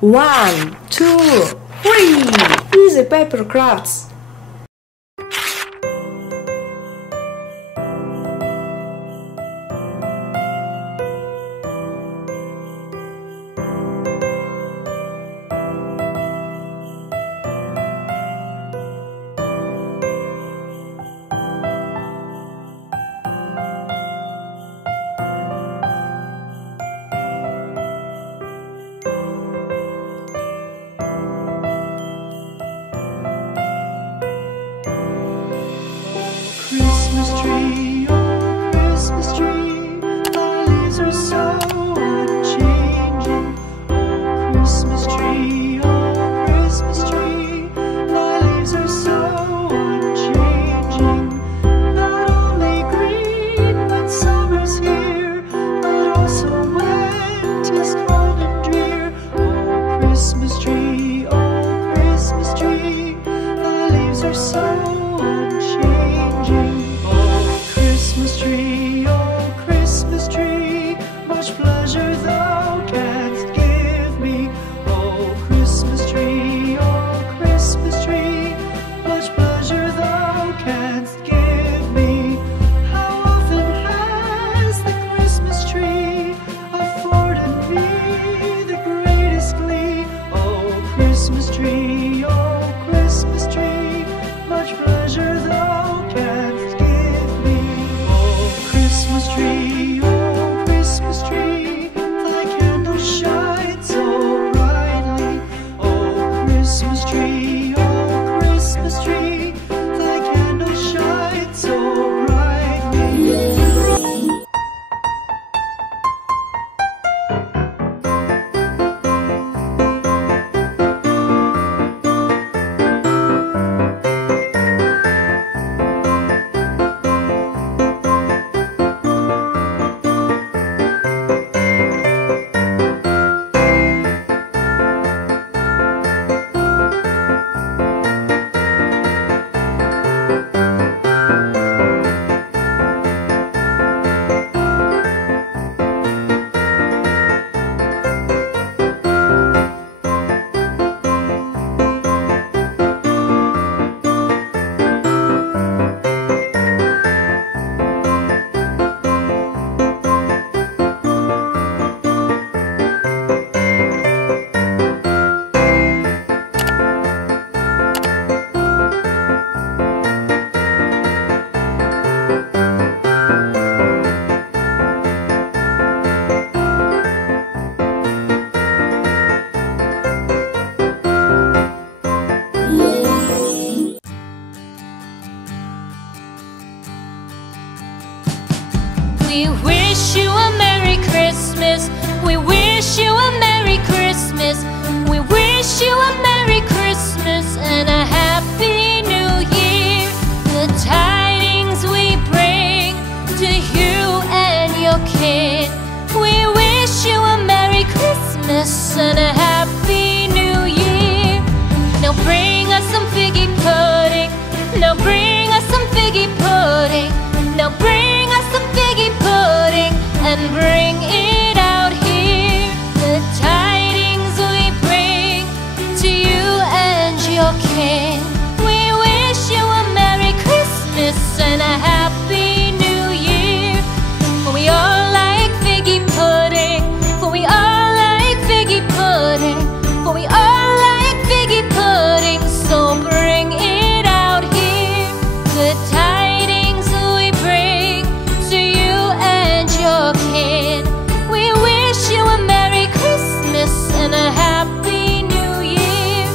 1, 2, 3. Easy paper crafts. Christmas tree, oh Christmas tree, thy leaves are so unchanging. Oh Christmas tree, thy leaves are so unchanging. Not only green when summer's here, but also when 'tis cold and drear. Oh Christmas tree, thy leaves are so unchanging. Christmas tree, much pleasure thou canst give me. Oh Christmas tree, much pleasure thou canst give me. How often has the Christmas tree afforded me the greatest glee? Oh Christmas tree, much pleasure thou canst give me. Oh Christmas tree, thy candles shine so brightly. Oh Christmas tree, thy candles shine so brightly. We wish you a Merry Christmas. We wish you a Merry Christmas. We wish you a Merry Christmas and a Happy New Year. The tidings we bring to you and your kin. We wish you a Merry Christmas and a Happy New Year. Now bring us some figgy pudding. Now bring us some figgy pudding. Now bring us some figgy pudding and bring it out here. The tidings we bring to you and your kin. We wish you a Merry Christmas and a Happy New Year. For we all like figgy pudding. For we all like figgy pudding. For we all like figgy pudding. So bring it out here. The tidings we bring to you and your kin. We wish you a Merry Christmas and a Happy New Year.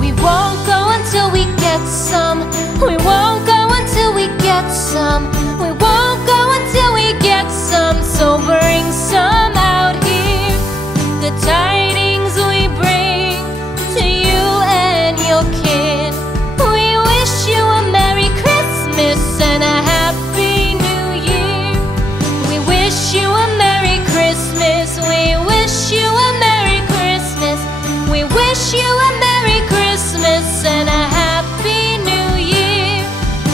We won't go until we get some. We won't go until we get some. We won't go until we get some. So bring some out here. The tidings we bring to you and your kin. We wish you a Merry Christmas and a Happy New Year. We wish you a Merry Christmas. We wish you a Merry Christmas. We wish you a Merry Christmas and a Happy New Year.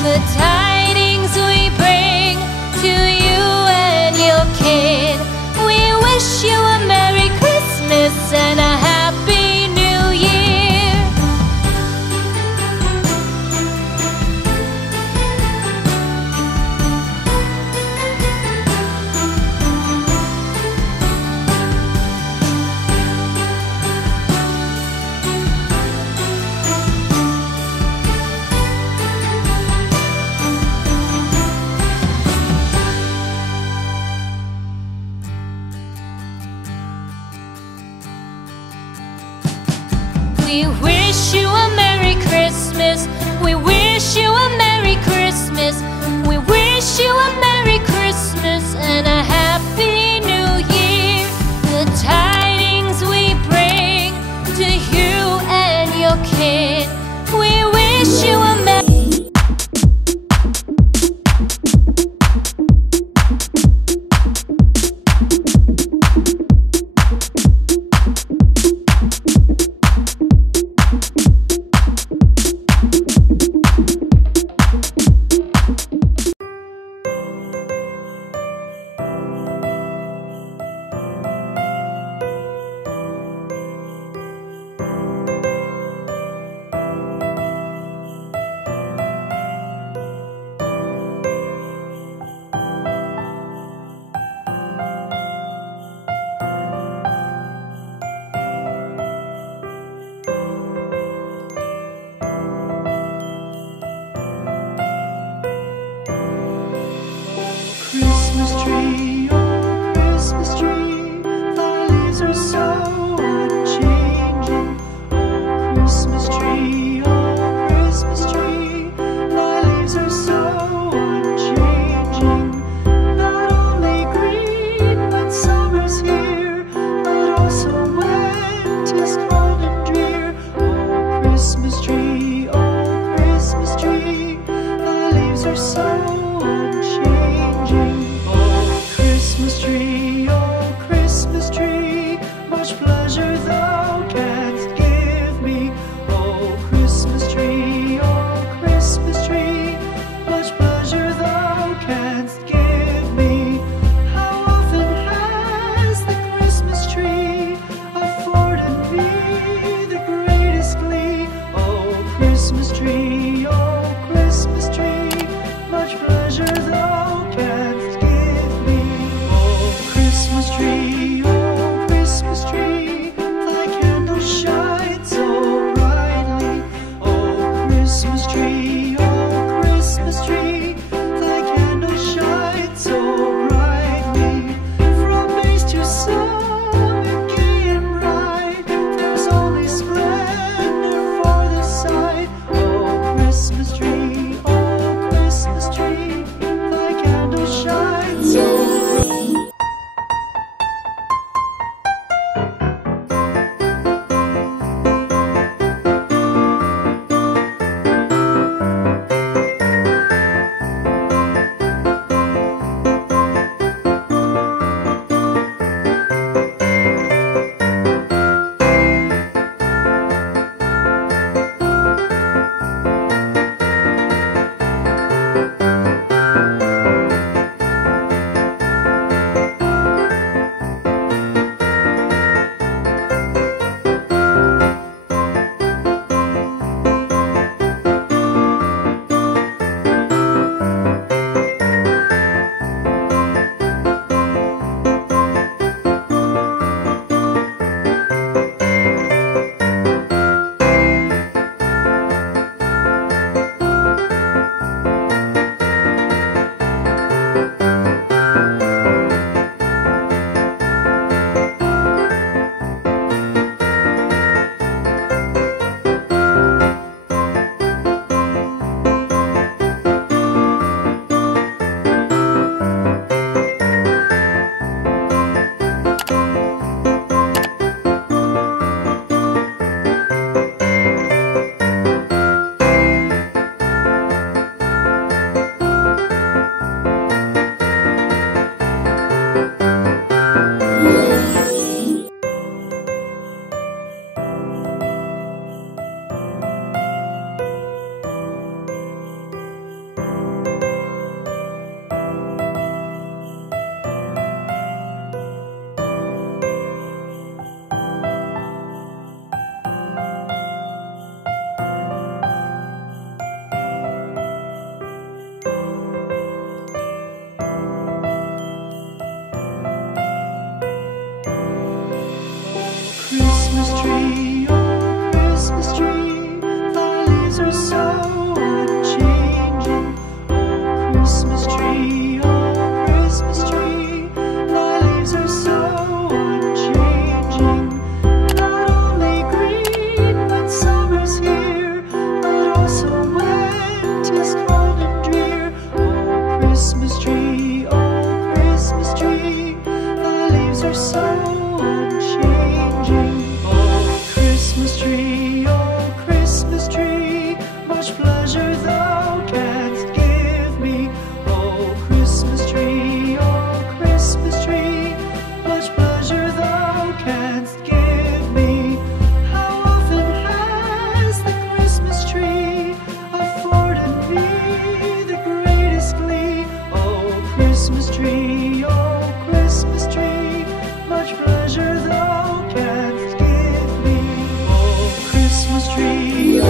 The tidings we bring to you and your kin. We wish you a Merry Christmas and a Happy We wish you a Merry Christmas. We wish you a Merry Christmas. We wish you a Merry Christmas and a Happy New Year. The tidings we bring to you and your kid. We wish you a Merry tree, oh Christmas tree, much pleasure thou canst give me. Oh Christmas tree, much pleasure thou canst give me. How often has the Christmas tree afforded me the greatest glee? Oh Christmas tree, much pleasure thou canst give me. Oh Christmas tree,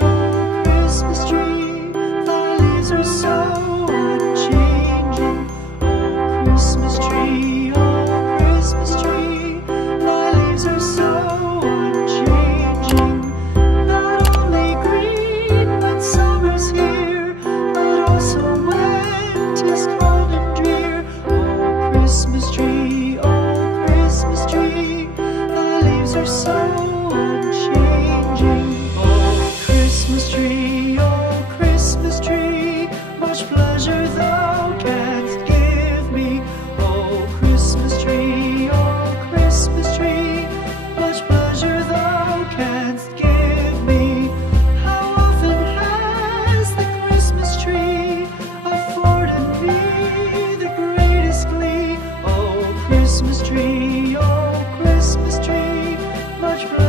oh Christmas tree, thy leaves are so unchanging. Oh Christmas tree, thy leaves are so unchanging. Not only green when summer's here, but also when 'tis cold and drear. Oh Christmas tree, thy leaves are so unchanging. Christmas tree, much pleasure thou canst give me. Oh Christmas tree, much pleasure thou canst give me. How often has the Christmas tree afforded me the greatest glee? Oh Christmas tree, much pleasure